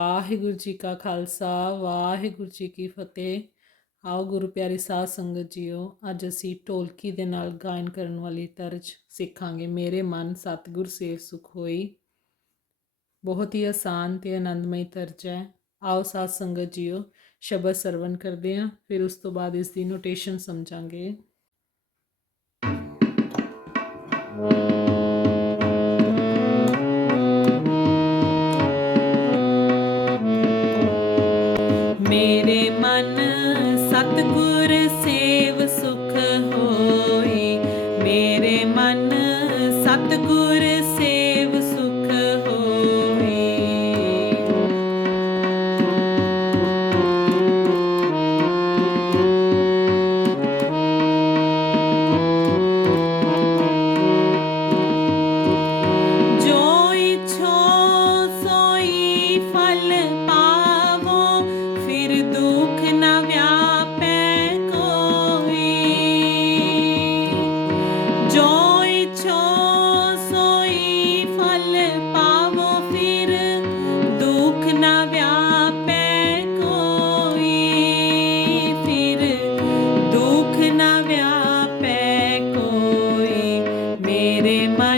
ਵਾਹਿਗੁਰੂ ਜੀ ਕਾ ਖਾਲਸਾ, ਵਾਹਿਗੁਰੂ ਜੀ ਕੀ ਫਤਿਹ। ਆਓ ਗੁਰੂ ਪਿਆਰੇ ਸਾਧ ਸੰਗਤ ਜੀਓ, ਅੱਜ ਅਸੀਂ ਢੋਲਕੀ ਦੇ ਨਾਲ ਗਾਇਨ ਕਰਨ ਵਾਲੀ ਤਰਜ ਸਿੱਖਾਂਗੇ। ਮੇਰੇ ਮਨ ਸਤਿਗੁਰ ਸੇਵ ਸੁਖ ਹੋਈ। ਬਹੁਤ ਹੀ ਆਸਾਨ ਤੇ ਆਨੰਦਮਈ ਤਰਜ ਹੈ। ਆਓ ਸਾਧ ਸੰਗਤ ਜੀਓ, ਸ਼ਬਦ ਸਰਵਣ ਕਰਦੇ ਹਾਂ, ਫਿਰ ਉਸ ਤੋਂ ਬਾਅਦ ਇਸ ਦੀ ਨੋਟੇਸ਼ਨ ਸਮਝਾਂਗੇ।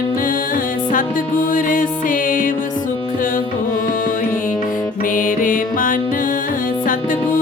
ਮਨ ਸਤਗੁਰ ਸੇਵ ਸੁਖ ਹੋਈ। ਮੇਰੇ ਮਨ ਸਤਗੁਰ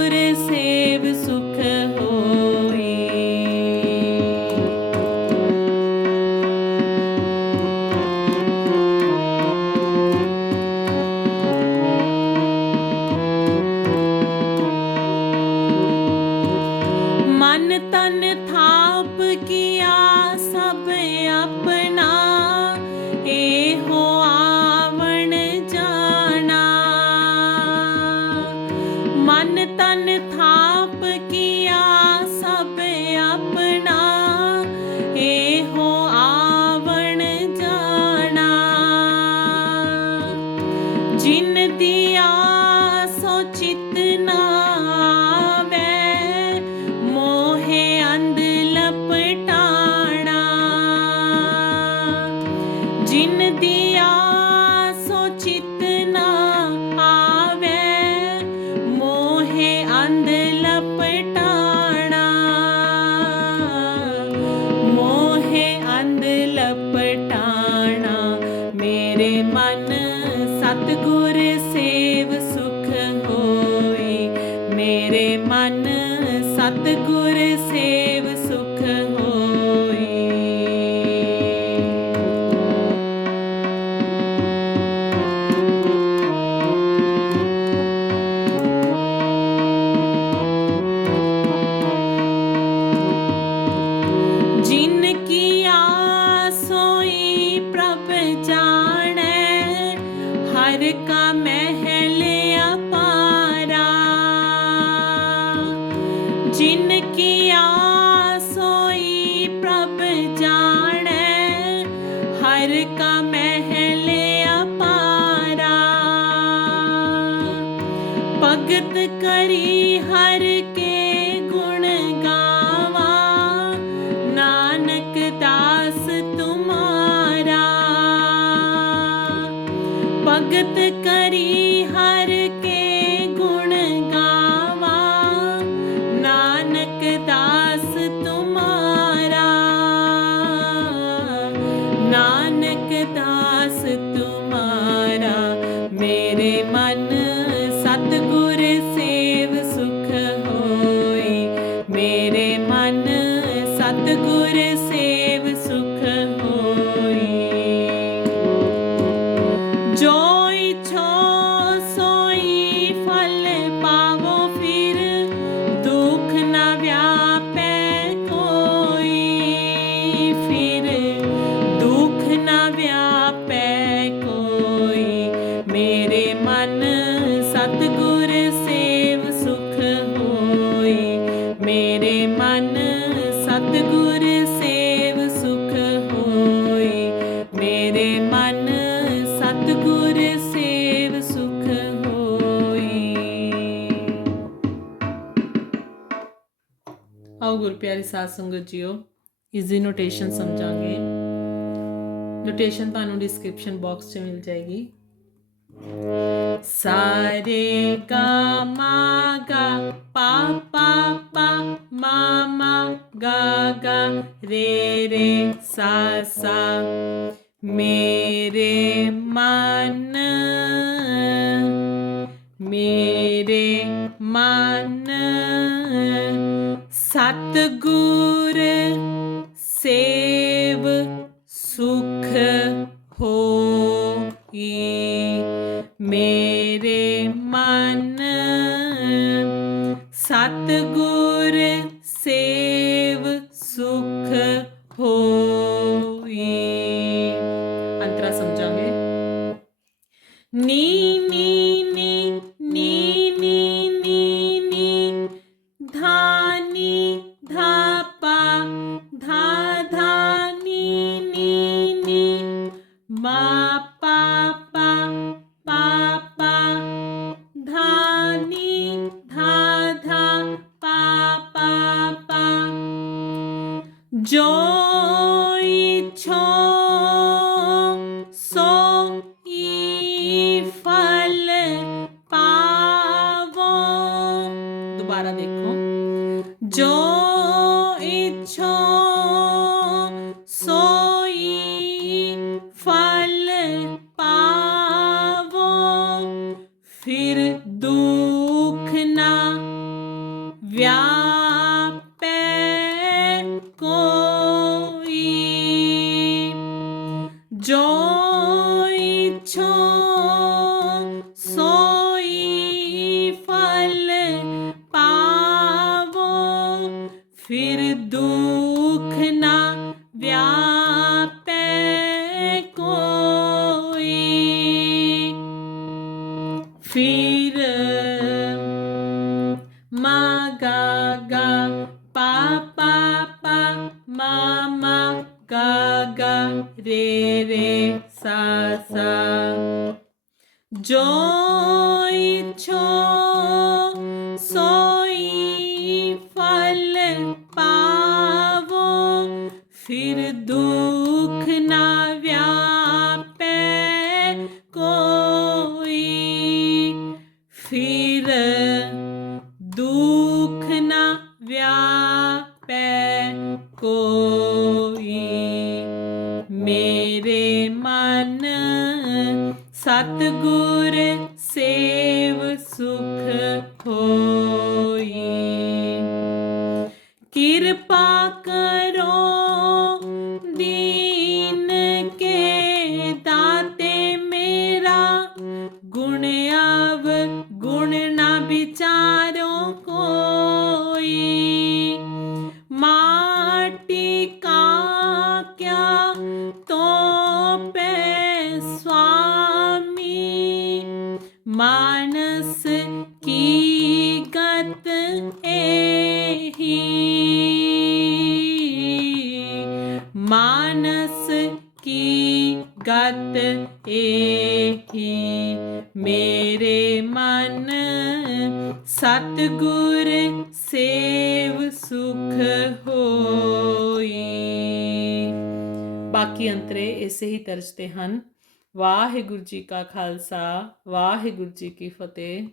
ਮਨ ਤਨ ਸਤਗੁਰ ਸੇਵ ਸੁਖ ਹੋਈ। ਮੇਰੇ ਮਨ ਸਤਗੁਰ ਸੇਵ ਸੁਖ ਹੋਈ। ਮੇਰੇ ਮਨ ਸਤਗੁਰ ਸੇਵ ਸੁਖ ਹੋਈ। ਆਓ ਗੁਰ ਪਿਆਰੀ ਸਾਧ ਸੰਗਤ ਜੀਓ, ਇਸ ਦੀ ਨੋਟੇਸ਼ਨ ਸਮਝਾਂਗੇ। ਨੋਟੇਸ਼ਨ ਤੁਹਾਨੂੰ ਡਿਸਕ੍ਰਿਪਸ਼ਨ ਬਾਕਸ 'ਚ ਮਿਲ ਜਾਏਗੀ। ਸਾਰੇ ਗਾ ਮਾ ਗਾ ਪਾ ਪਾ ਪਾ ਮਾ ਮਾ ਗਾ ਗਾ ਰੇ ਰੇ ਸਾ ਸਾ ਮੇਰੇ ਮਨ ਮੇਰੇ ਮਨ ਸਤਗੁਰ ਨੀ ਮਾ ਪਾ ਪਾ ਪਾ ਪਾ ਧਾ ਨੀ ਧਾ ਧਾ ਪਾ ਪਾ ਪਾ ਜੋ ਇਛੋ ਸੋ ਹੀ ਫਲ ਪਾਵੋ। ਦੁਬਾਰਾ ਦੇਖੋ। ਜੋ জয় ছ সই ফল পাব। ফির দুঃখ না ব্যাপে কোই। ফির মাগা গা pa pa pa ma ma ga ga re sa sa. Joy cho soy fal pavo fir du ਸਤਗੁਰ ਸੇਵ ਸੁਖ ਹੋਈ ਕੀ ਗਤ ਏਹੀ? ਮੇਰੇ ਮਨ ਸਤਗੁਰ ਸੇਵ ਸੁਖ ਹੋਈ। ਬਾਕੀ ਅੰਤਰੇ ਇਸੇ ਹੀ ਤਰਜ ਤੇ ਹਨ। ਵਾਹਿਗੁਰੂ ਜੀ ਕਾ ਖਾਲਸਾ, ਵਾਹਿਗੁਰੂ ਜੀ ਕੀ ਫਤਿਹ।